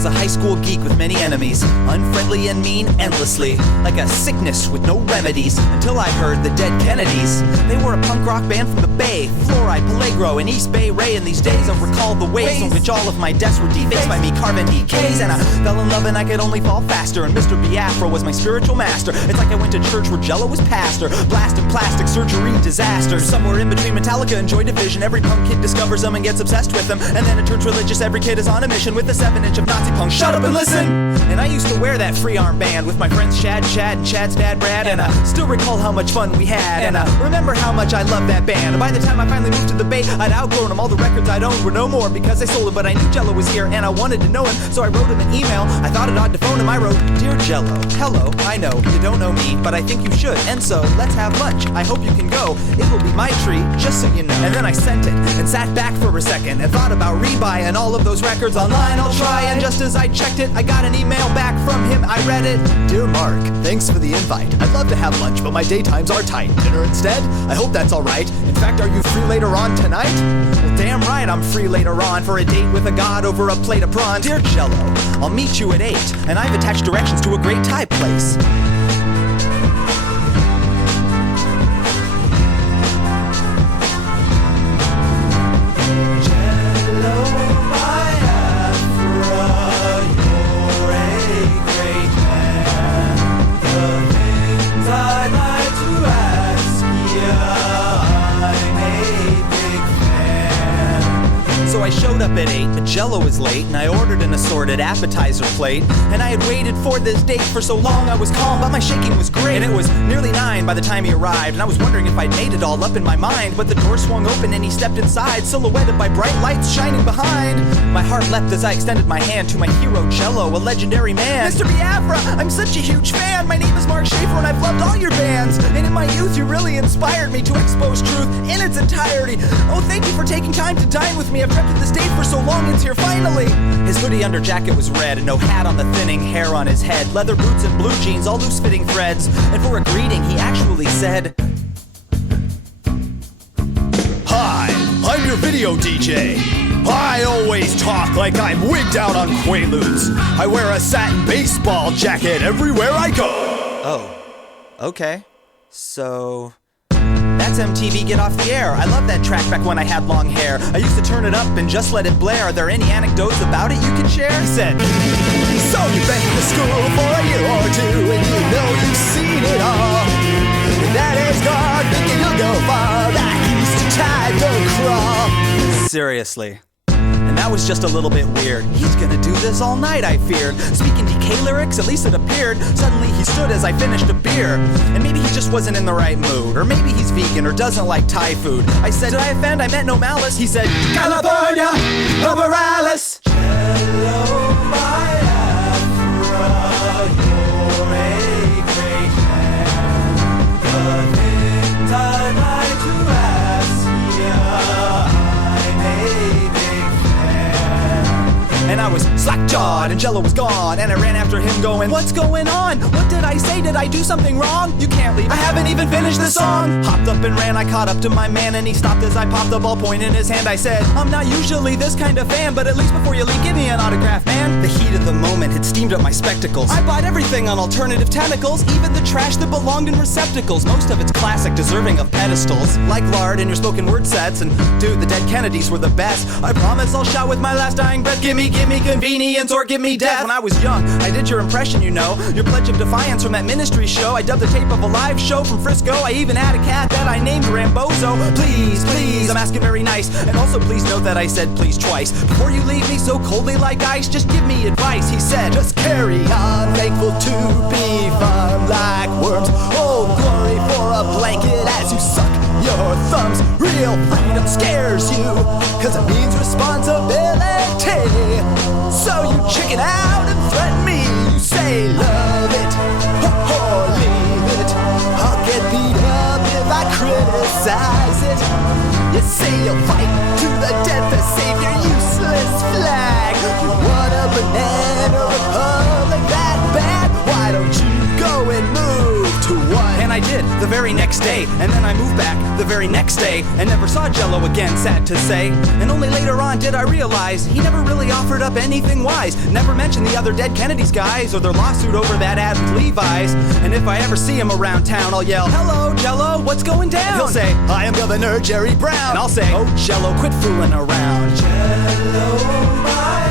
was a high school geek with many enemies, unfriendly and mean endlessly, like a sickness with no remedies, until I heard the Dead Kennedys. They were a punk rock band from the Bay, Fluoride, Peligro, and East Bay Ray. In these days I recall the ways in which all of my deaths were defaced by me carving DKs, and I fell in love and I could only fall faster, and Mr. Biafra was my spiritual master. It's like I went to church where Jello was pastor, blasting plastic surgery disaster. Somewhere in between Metallica and Joy Division, every punk kid discovers them and gets obsessed with them, and then it turns religious. Every kid is on a mission with a 7-inch of Nazi punk. Shut up and listen! And I used to wear that free arm band with my friends Chad and Chad's dad Brad, and I still recall how much fun we had, and I remember how much I loved that band. And by the time I finally moved to the Bay, I'd outgrown them. All the records I'd owned were no more because I sold them, but I knew Jello was here and I wanted to know him, so I wrote him an email. I thought it odd to phone him. I wrote, "Dear Jello, hello, I know you don't know me, but I think you should, and so let's have lunch. I hope you can go. It will be my treat, just so you know." And then I sent it and sat back for a second and thought about rebuying all of those records online. I'll try. And just as I checked it, I got an email back from him. I read it. "Dear Mark, thanks for the invite. I'd love to have lunch, but my daytimes are tight. Dinner instead? I hope that's alright. In fact, are you free later on tonight?" Well, damn right I'm free later on for a date with a god over a plate of prawns. "Dear Jello, I'll meet you at 8, and I've attached directions to a great Thai place." So I showed up at 8, but Jello was late, and I ordered an assorted appetizer plate. And I had waited for this date for so long I was calm, but my shaking was great. And it was nearly 9 by the time he arrived, and I was wondering if I'd made it all up in my mind. But the door swung open and he stepped inside, silhouetted by bright lights shining behind. My heart leapt as I extended my hand to my hero Jello, a legendary man. "Mr. Biafra, I'm such a huge fan. My name is Mark Schaffer and I've loved all your bands. And in my youth you really inspired me to expose truth in its entirety. Oh, thank you for taking time to dine with me. I've dreamt of this day for so long, it's here finally." His hoodie under jacket was red, and no hat on the thinning hair on his head. Leather boots and blue jeans, all loose-fitting threads. And for a greeting, he actually said, "Hi, I'm your video DJ. I always talk like I'm wigged out on Quaaludes. I wear a satin baseball jacket everywhere I go." "Oh, okay. So that's MTV Get Off the Air. I love that track back when I had long hair. I used to turn it up and just let it blare. Are there any anecdotes about it you can share?" He said, "So you've been to school for a year or two, and you know you've seen it all. And that is God thinking you'll go far. Back east to tide, don't crawl." Seriously. And that was just a little bit weird. He's gonna do this all night, I feared. Speaking DK lyrics, at least it appeared. Suddenly he stood as I finished a beer. And maybe he just wasn't in the right mood. Or maybe he's vegan or doesn't like Thai food. I said, "Did I offend? I meant no malice." He said, "California, Morales." Jello, my Afra, you're a great man. The things I'd like to ask ya, I'm a big fan. And I was slack-jawed and Jello was gone, and I ran after him going, "What's going on? What did I say? Did I do something wrong? You can't leave. I haven't even finished the song." Hopped up and ran, I caught up to my man, and he stopped as I popped the ballpoint in his hand. I said, "I'm not usually this kind of fan, but at least before you leave, give me an autograph, man." The heat of the moment had steamed up my spectacles. I bought everything on alternative tentacles, even the trash that belonged in receptacles. Most of it's classic, deserving of pedestals, like lard in your spoken word sets. And dude, the Dead Kennedys were the best. I promise I'll shout with my last dying breath, give me convenience or give me death. When I was young, I did your impression, you know, your pledge of defiance from that ministry show. I dubbed the tape of a live show from Frisco. I even had a cat that I named Rambozo. Please, I'm asking very nice. And also please note that I said please twice. Before you leave me so coldly like ice, just give me advice. He said, "Just carry on, thankful to be farmed like worms. Old glory for a blanket as you suck your thumbs. Real freedom scares you, cause it means responsibility. So you chicken out and threaten me. You say love it, or leave it. I'll get beat up if I criticize it. You say you'll fight to the death to save your useless flag. You want a banana republic that bad? Why don't you go and move to one?" And I did. did the very next day. And then I moved back the very next day and never saw Jello again, sad to say. And only later on did I realize he never really offered up anything wise. Never mentioned the other dead Kennedy's guys or their lawsuit over that ad with Levi's. And if I ever see him around town, I'll yell, "Hello, Jello, what's going down?" He'll say, I am Governor Jerry Brown. and I'll say, "Oh, Jello, quit fooling around." Jello, my